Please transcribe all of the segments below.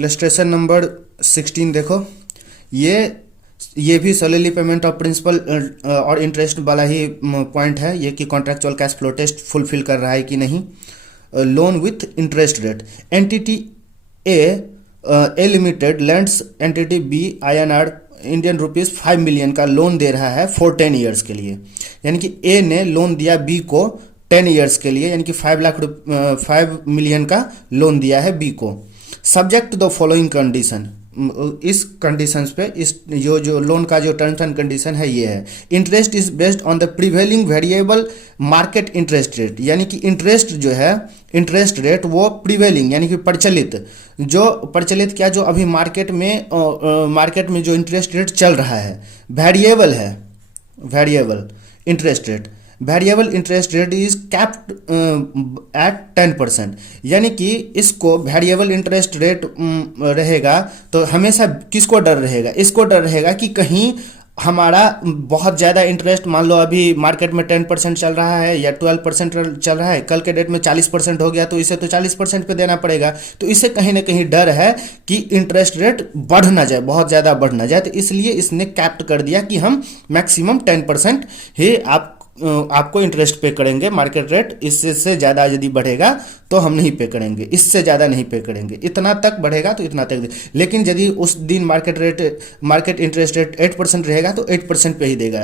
Illustration number 16 देखो। ये भी सैलरी पेमेंट ऑफ प्रिंसिपल और इंटरेस्ट वाला ही पॉइंट है ये कि contractual cash flow test fulfil कर रहा है कि नहीं। Loan with interest rate, entity A limited lends entity B INR Indian rupees 5 million का लोन दे रहा है फॉर 10 ईयर्स के लिए। यानी कि ए ने लोन दिया बी को 10 ईयर्स के लिए, यानी कि 5 मिलियन का लोन दिया है बी को। सब्जेक्ट द फॉलोइंग कंडीशन, इस कंडीशंस पे इस जो लोन का जो टर्म्स एंड कंडीशन है ये है। Interest is based on the prevailing variable market interest rate, यानी कि इंटरेस्ट जो है इंटरेस्ट रेट वो प्रिवेलिंग यानी कि प्रचलित क्या जो अभी मार्केट में जो इंटरेस्ट रेट चल रहा है वेरिएबल है, variable interest rate. Variable interest rate is capped at 10%, यानी कि इसको वेरिएबल इंटरेस्ट रेट रहेगा तो हमेशा किसको डर रहेगा, इसको डर रहेगा कि कहीं हमारा बहुत ज़्यादा इंटरेस्ट, मान लो अभी मार्केट में 10% चल रहा है या 12% चल रहा है, कल के डेट में 40% हो गया तो इसे तो 40% पे देना पड़ेगा। तो इसे कहीं ना कहीं डर है कि इंटरेस्ट रेट बढ़ ना जाए, बहुत ज़्यादा बढ़ ना जाए, तो इसलिए इसने कैप्ट कर दिया कि हम मैक्सिमम 10% ही आपको इंटरेस्ट पे करेंगे मार्केट रेट। इससे ज़्यादा यदि बढ़ेगा तो हम नहीं पे करेंगे, इससे ज़्यादा नहीं पे करेंगे, इतना तक बढ़ेगा तो इतना तक। लेकिन यदि उस दिन मार्केट इंटरेस्ट रेट 8% रहेगा तो 8% पे ही देगा,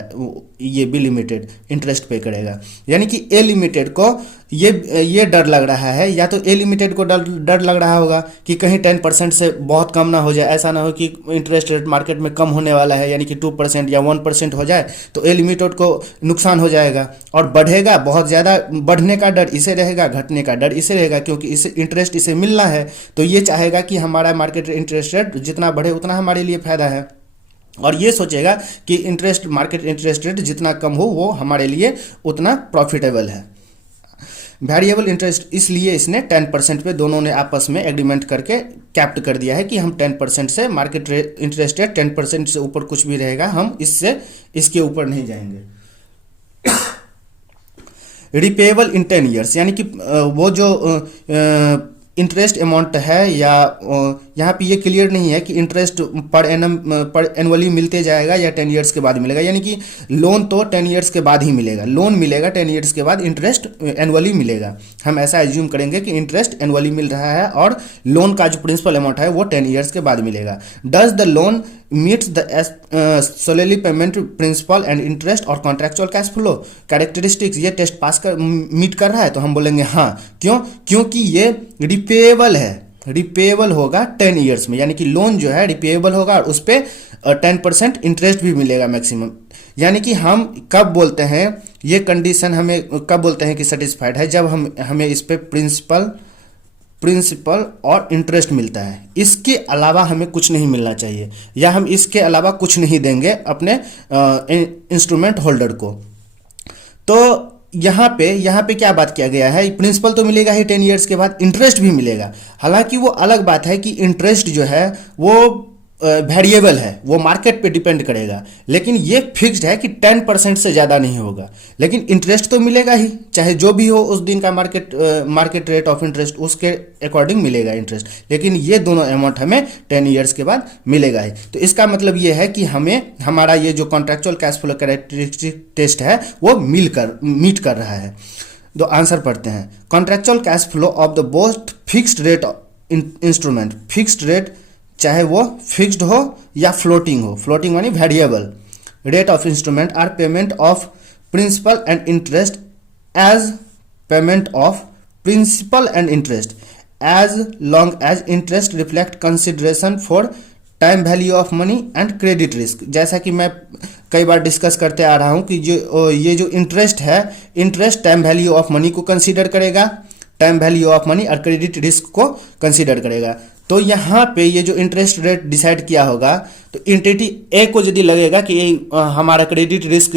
ये बी लिमिटेड इंटरेस्ट पे करेगा। यानी कि ए लिमिटेड को ये डर लग रहा है, या तो ए लिमिटेड को डर लग रहा होगा कि कहीं 10% से बहुत कम ना हो जाए, ऐसा ना हो कि इंटरेस्ट रेट मार्केट में कम होने वाला है, यानी कि 2% या 1% हो जाए तो ए लिमिटेड को नुकसान हो जाएगा और बढ़ेगा, बहुत ज़्यादा बढ़ने का डर इसे रहेगा, घटने का डर इसे रहेगा, क्योंकि इसे इंटरेस्ट इसे मिलना है। तो ये चाहेगा कि हमारा मार्केट इंटरेस्ट रेट जितना बढ़े उतना हमारे लिए फ़ायदा है, और ये सोचेगा कि मार्केट इंटरेस्ट रेट जितना कम हो वो हमारे लिए उतना प्रॉफिटेबल है। वेरिएबल इंटरेस्ट, इसलिए इसने 10% पे दोनों ने आपस में एग्रीमेंट करके कैप्ट कर दिया है कि हम 10% से मार्केट इंटरेस्ट रेट 10% से ऊपर कुछ भी रहेगा हम इसके ऊपर नहीं जाएंगे। रिपेएबल इन 10 ईयर्स, यानी कि वो जो इंटरेस्ट अमाउंट है, या यहाँ पे ये क्लियर नहीं है कि इंटरेस्ट पर एनुअली मिलते जाएगा या 10 ईयर्स के बाद मिलेगा। यानी कि लोन तो 10 ईयर्स के बाद ही मिलेगा, लोन मिलेगा 10 ईयर्स के बाद, इंटरेस्ट एनुअली मिलेगा। हम ऐसा एज्यूम करेंगे कि इंटरेस्ट एनुअली मिल रहा है और लोन का जो प्रिंसिपल अमाउंट है वो 10 ईयर्स के बाद मिलेगा। Does the loan meets the salary payment principal and interest और कॉन्ट्रेक्चुअल कैश फ्लो कैरेक्टरिस्टिक्स, ये टेस्ट पास मीट कर रहा है, तो हम बोलेंगे हाँ। क्यों? क्योंकि ये रिपेएबल है, रिपेएबल होगा 10 ईयर्स में, यानी कि लोन जो है रिपेएबल होगा और उस पर 10% इंटरेस्ट भी मिलेगा मैक्सिमम। यानी कि हम कब बोलते हैं, ये कंडीशन हमें कब बोलते हैं कि सेटिस्फाइड है, जब हमें इस पर प्रिंसिपल और इंटरेस्ट मिलता है, इसके अलावा हमें कुछ नहीं मिलना चाहिए, या हम इसके अलावा कुछ नहीं देंगे अपने इंस्ट्रूमेंट होल्डर को। तो यहाँ पे क्या बात किया गया है, प्रिंसिपल तो मिलेगा ही 10 ईयर्स के बाद, इंटरेस्ट भी मिलेगा। हालांकि वो अलग बात है कि इंटरेस्ट जो है वो वेरिएबल है, वो मार्केट पे डिपेंड करेगा, लेकिन ये फिक्स्ड है कि 10% से ज़्यादा नहीं होगा। लेकिन इंटरेस्ट तो मिलेगा ही, चाहे जो भी हो उस दिन का मार्केट रेट ऑफ इंटरेस्ट, उसके अकॉर्डिंग मिलेगा इंटरेस्ट। लेकिन ये दोनों अमाउंट हमें 10 ईयर्स के बाद मिलेगा ही। तो इसका मतलब ये है कि हमारा ये जो contractual cash flow characteristic test है वो मीट कर रहा है। तो आंसर पढ़ते हैं। Contractual cash flow of the both fixed rate instrument, fixed rate चाहे वो फिक्स्ड हो या फ्लोटिंग हो, फ्लोटिंग मानी variable rate of instrument are payment of principal and interest as payment of principal and interest as long as interest reflect consideration for time value of money and credit risk. जैसा कि मैं कई बार discuss करते आ रहा हूँ कि ये जो इंटरेस्ट है, interest time value of money को कंसीडर करेगा, टाइम वैल्यू ऑफ मनी और क्रेडिट रिस्क को कंसीडर करेगा। तो यहाँ पे ये जो इंटरेस्ट रेट डिसाइड किया होगा, तो एंटिटी ए को यदि लगेगा कि हमारा क्रेडिट रिस्क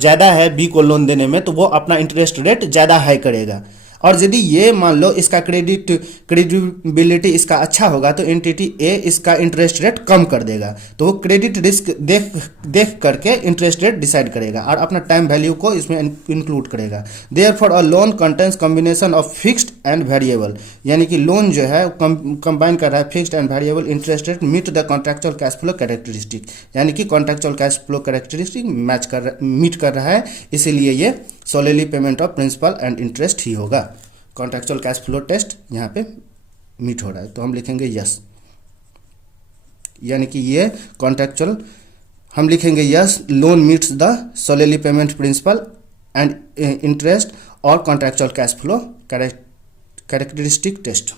ज़्यादा है बी को लोन देने में, तो वो अपना इंटरेस्ट रेट ज़्यादा हाई करेगा। और यदि ये मान लो इसका क्रेडिबिलिटी इसका अच्छा होगा तो एंटिटी ए इसका इंटरेस्ट रेट कम कर देगा, तो वो क्रेडिट रिस्क देख करके इंटरेस्ट रेट डिसाइड करेगा और अपना टाइम वैल्यू को इसमें इंक्लूड करेगा। Therefore a loan contains combination of fixed and variable, यानी कि लोन जो है कंबाइन कर रहा है fixed and variable interest rate meet the contractual cash flow characteristic, यानी कि contractual cash flow characteristic meet कर रहा है, इसीलिए ये solely payment of principal and interest ही होगा। कॉन्ट्रेक्चुअल कैश फ्लो टेस्ट यहाँ पे मीट हो रहा है तो हम लिखेंगे यस, यानी कि ये कॉन्ट्रेक्चुअल हम लिखेंगे yes, loan meets the solely payment principal and interest और contractual cash flow characteristic test.